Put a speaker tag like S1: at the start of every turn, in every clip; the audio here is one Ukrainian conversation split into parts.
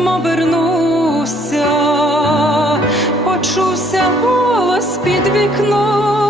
S1: сином обернувся, почувся голос під вікном.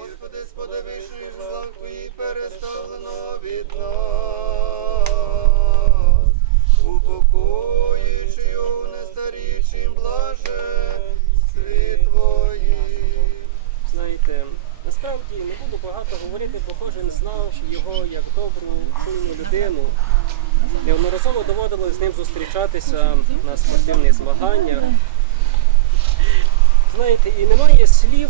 S2: Господи, сподобишній злам Твої переставлено від нас, упокоюючи його нестарічим блаженстві Твоїм.
S3: Знаєте, насправді не буду багато говорити, бо кожен знав його як добру, чуйну людину. Неодноразово доводилось з ним зустрічатися на спортивних змаганнях. Знаєте, і немає слів,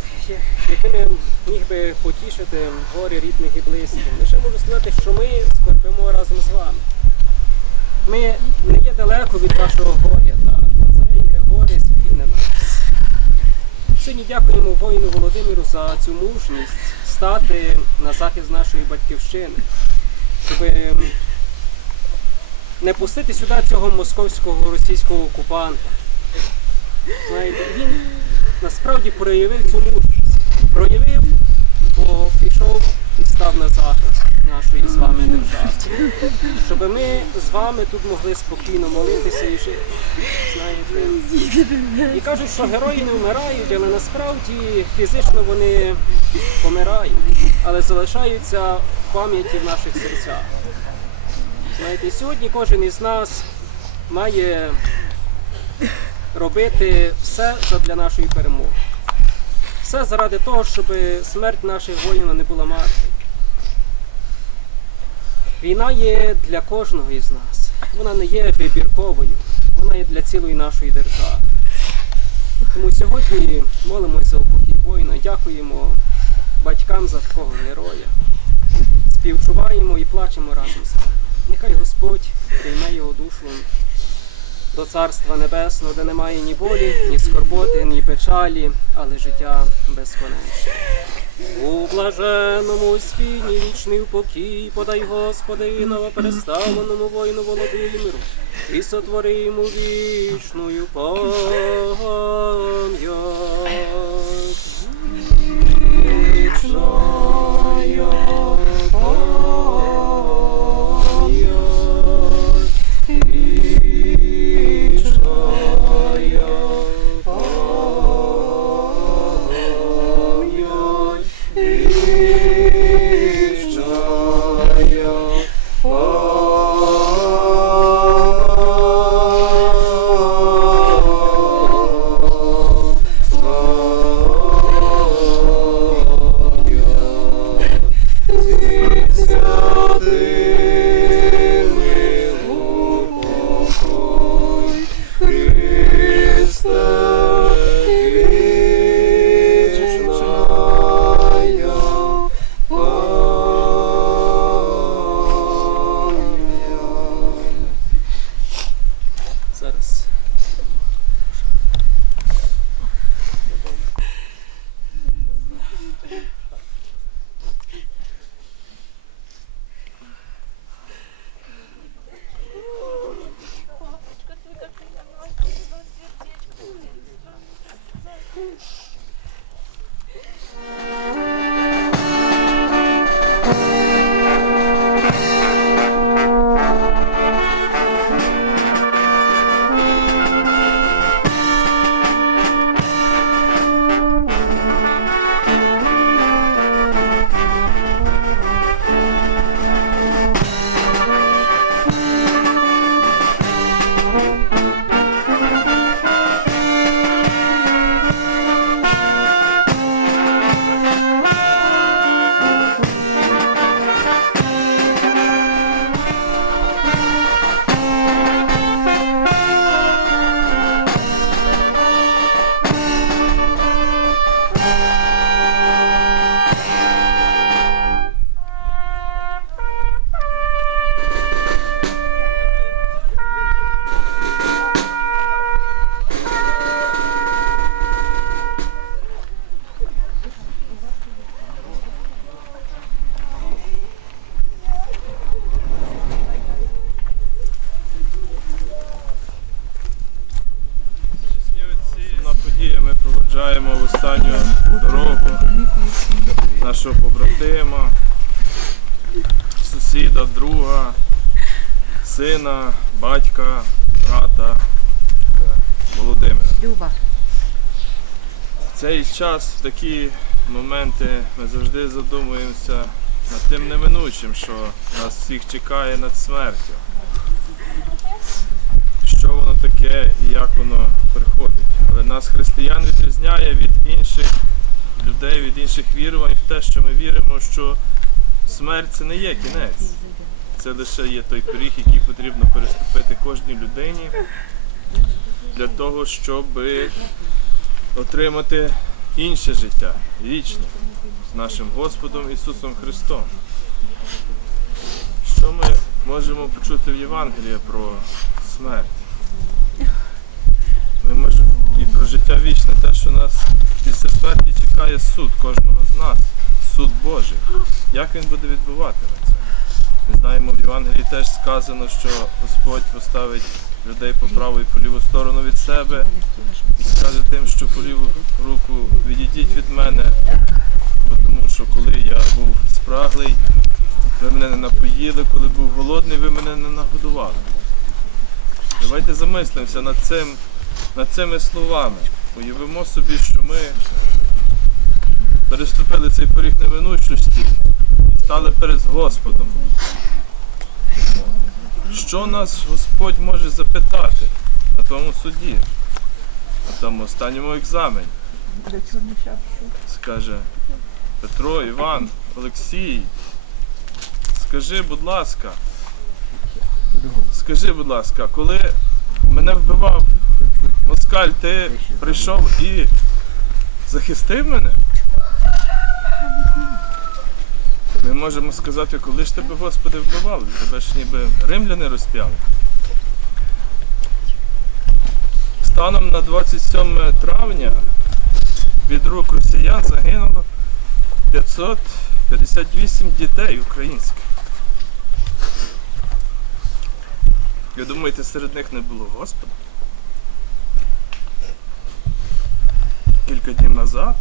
S3: якими міг би потішити горі рідних і близьких. Лише можу сказати, що ми скорбимо разом з вами. Ми не є далеко від вашого горя, так? Це горе спільне нас. Сьогодні дякуємо воїну Володимиру за цю мужність стати на захист нашої батьківщини, щоб не пустити сюди цього московського російського окупанта. Знаєте, він насправді проявив цю мужність. Проявив, бо пішов і став на захист. нашої з вами держави. Щоб ми з вами тут могли спокійно молитися і жити. І кажуть, що герої не вмирають, але насправді фізично вони помирають, але залишаються в пам'яті в наших серцях. Знаєте, сьогодні кожен із нас має робити все для нашої перемоги. Все заради того, щоб смерть наших воїнів не була марною. Війна є для кожного із нас. Вона не є вибірковою, вона є для цілої нашої держави. Тому сьогодні молимося за упокій воїна, дякуємо батькам за такого героя. Співчуваємо і плачемо разом з ним. Нехай Господь прийме його душу до Царства Небесного, де немає ні болі, ні скорботи, ні печалі, але життя безконечне. У блаженому спіні вічний упокій, подай Господи новопереставленому воїну Володимиру, і сотвори йому вічною пам'ять.
S4: Сина, батька, брата Володимира.
S5: Люба.
S4: В цей час, в такі моменти, ми завжди задумуємося над тим неминучим, що нас всіх чекає над смертю. Що воно таке і як воно приходить. Але нас християн відрізняє від інших людей, від інших вірувань в те, що ми віримо, що смерть це не є кінець. Це лише є той поріг, який потрібно переступити кожній людині для того, щоб отримати інше життя, вічне, з нашим Господом Ісусом Христом. Що ми можемо почути в Євангелії про смерть? Ми можемо і про життя вічне, те, що нас після смерті чекає суд кожного з нас, суд Божий. Як він буде відбуватиметься? Ми знаємо, в Євангелії теж сказано, що Господь поставить людей по праву і по ліву сторону від себе і скаже тим, що по ліву руку відійдіть від мене, тому що коли я був спраглий, Ви мене не напоїли, коли був голодний, ви мене не нагодували. Давайте замислимося над, цим, над цими словами. Уявимо собі, що ми переступили цей поріг неминучості і стали перед Господом. Що нас Господь може запитати на тому суді, на тому останньому екзамені? Скаже Петро, Іван, Олексій, скажи, будь ласка, скажи, будь ласка, коли мене вбивав москаль, ти прийшов і захистив мене? Ми можемо сказати, коли ж тебе, Господи, вбивали? Тебе ж ніби римляни розп'яли. Станом на 27 травня від рук росіян загинуло 558 дітей українських. Ви думаєте, серед них не було Господа? Кілька днів назад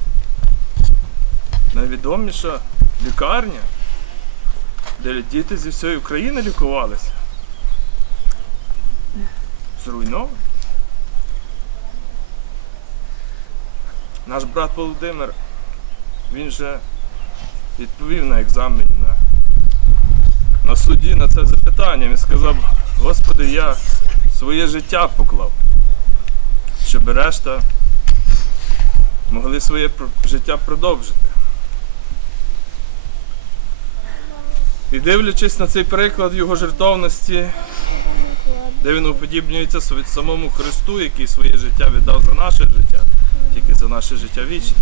S4: найвідоміша лікарня, де діти зі всієї України лікувалися. Зруйнована. Наш брат Володимир, він же відповів на екзамені на, на суді на це запитання. Він сказав, Господи, я своє життя поклав, щоб решта могли своє життя продовжити. І дивлячись на цей приклад його жертовності, де він уподібнюється самому Христу, який своє життя віддав за наше життя, тільки за наше життя вічне.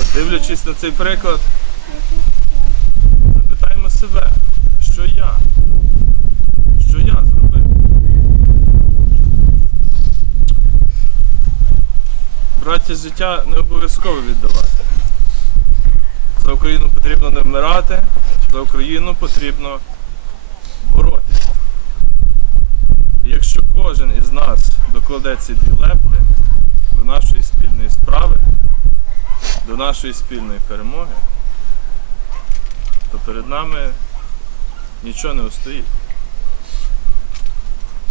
S4: От, дивлячись на цей приклад, запитаємо себе, що я? Що я зробив? Браття життя не обов'язково віддавати. За Україну потрібно не вмирати, за Україну потрібно боротися. І якщо кожен із нас докладе ці дві лепти до нашої спільної справи, до нашої спільної перемоги, то перед нами нічого не устоїть.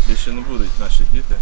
S4: Більше не будуть наші діти.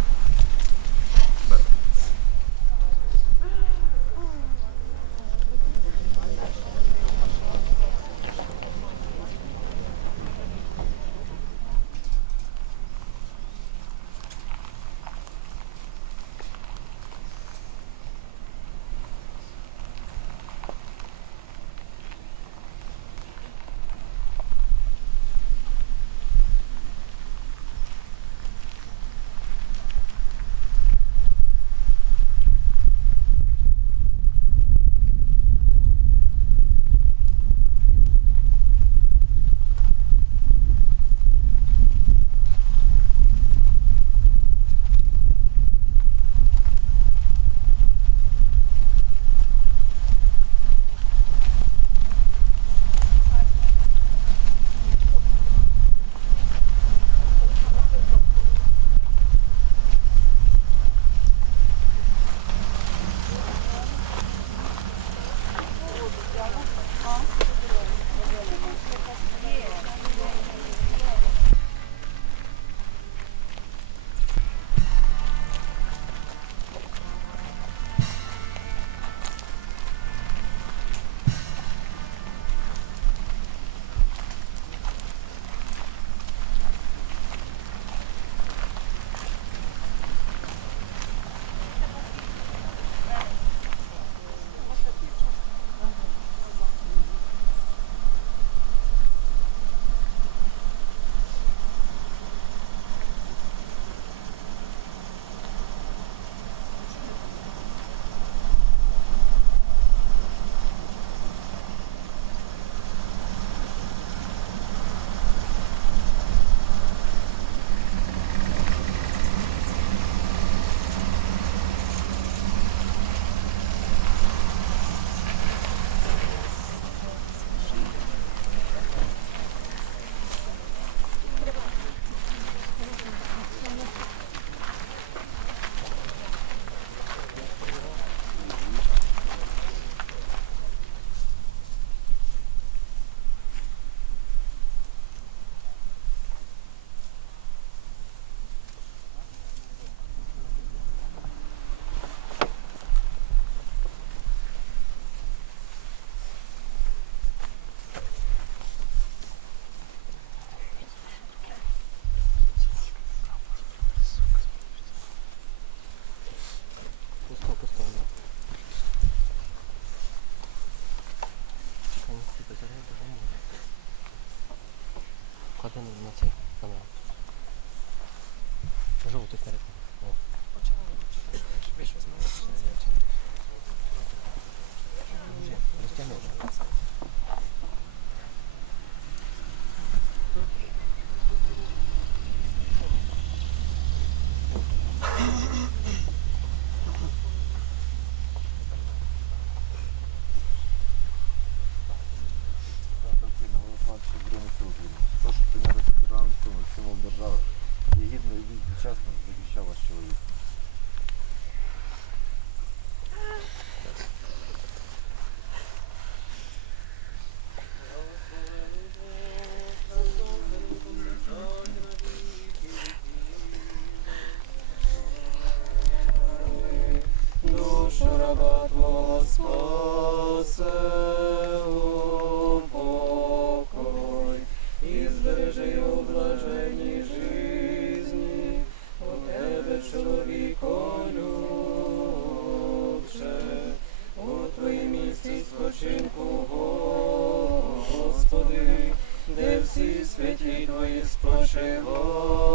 S2: Твої спочивають.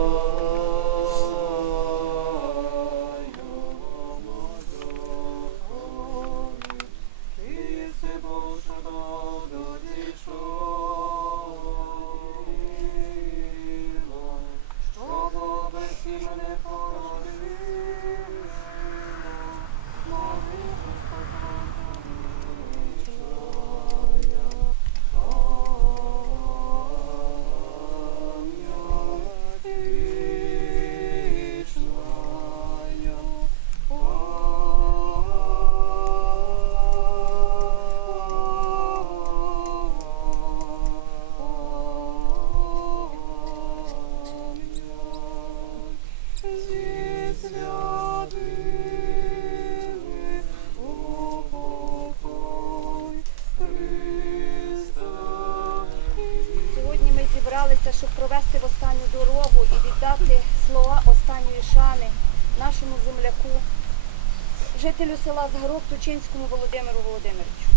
S6: Жителю села Згарок Тучинському Володимиру Володимировичу.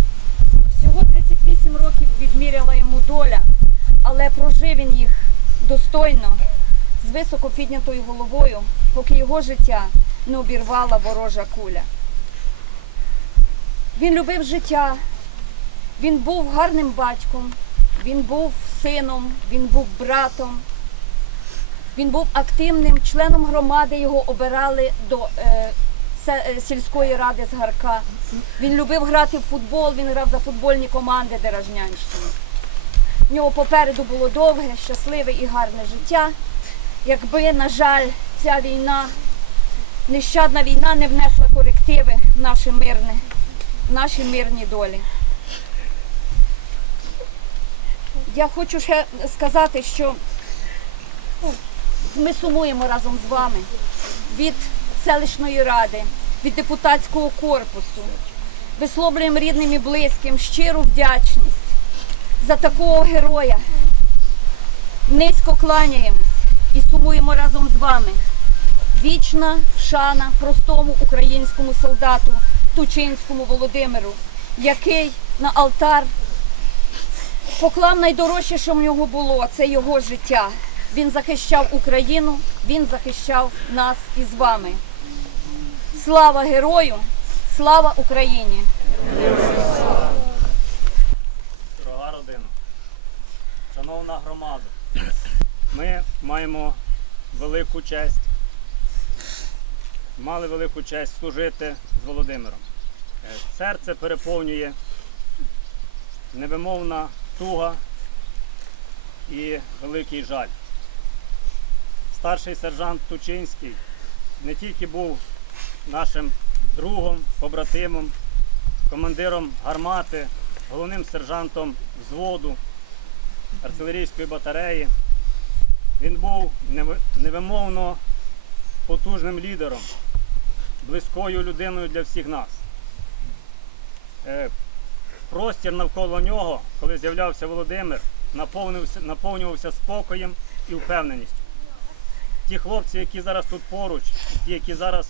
S6: Всього 38 років відміряла йому доля, але прожив він їх достойно, з високо піднятою головою, поки його життя не обірвала ворожа куля. Він любив життя, він був гарним батьком, він був сином, він був братом, він був активним членом громади. Його обирали до е, сільської ради з Гарка. Він любив грати в футбол, він грав за футбольні команди Деражнянщини. В нього попереду було довге, щасливе і гарне життя. Якби, на жаль, ця війна, нещадна війна не внесла корективи в наше мирне, в наші мирні долі. Я хочу ще сказати, що ну, ми сумуємо разом з вами від селищної ради, від депутатського корпусу. Висловлюємо рідним і близьким щиру вдячність за такого героя. Низько кланяємось і сумуємо разом з вами. Вічна шана простому українському солдату Тучинському Володимиру, який на алтар поклав найдорожче, що в нього було, це його життя. Він захищав Україну, він захищав нас із вами. Слава герою! Слава Україні!
S7: Дорога родина, шановна громада, ми маємо велику честь, мали велику честь служити з Володимиром. Е, Серце переповнює невимовна туга і великий жаль. Старший сержант Тучинський не тільки був нашим другом, побратимом, командиром гармати, головним сержантом взводу артилерійської батареї. Він був невимовно потужним лідером, близькою людиною для всіх нас. Е, Простір навколо нього, коли з'являвся Володимир, наповнився, наповнювався спокоєм і впевненістю. Ті хлопці, які зараз тут поруч, ті, які зараз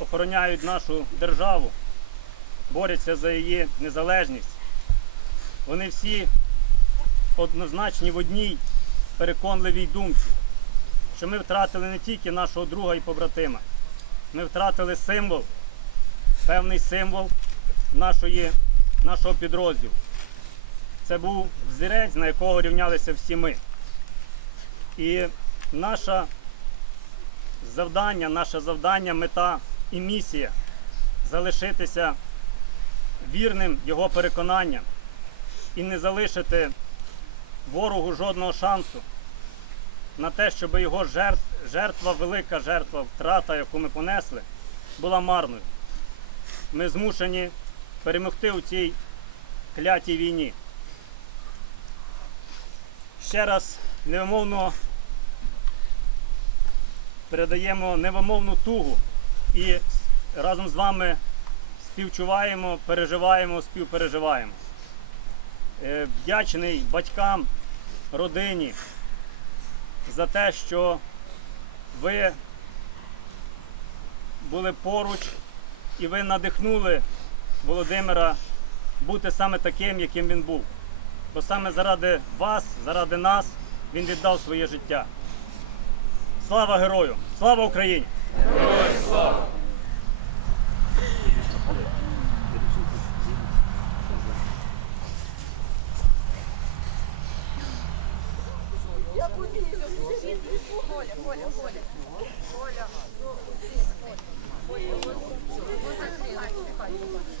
S7: охороняють нашу державу, борються за її незалежність. Вони всі однозначні в одній, переконливій думці, що ми втратили не тільки нашого друга і побратима, ми втратили символ, певний символ нашої, нашого підрозділу. Це був взірець, на якого рівнялися всі ми. І наше завдання, наше завдання, мета і місія залишитися вірним його переконанням і не залишити ворогу жодного шансу на те, щоб його жертв, жертва, велика жертва, втрата, яку ми понесли, була марною. Ми змушені перемогти у цій клятій війні. Ще раз невимовно передаємо невимовну тугу і разом з вами співчуваємо, переживаємо, співпереживаємо. Е, Вдячний батькам, родині за те, що ви були поруч і ви надихнули Володимира бути саме таким, яким він був. Бо саме заради вас, заради нас він віддав своє життя. Слава герою! Слава Україні!
S3: Радуйся,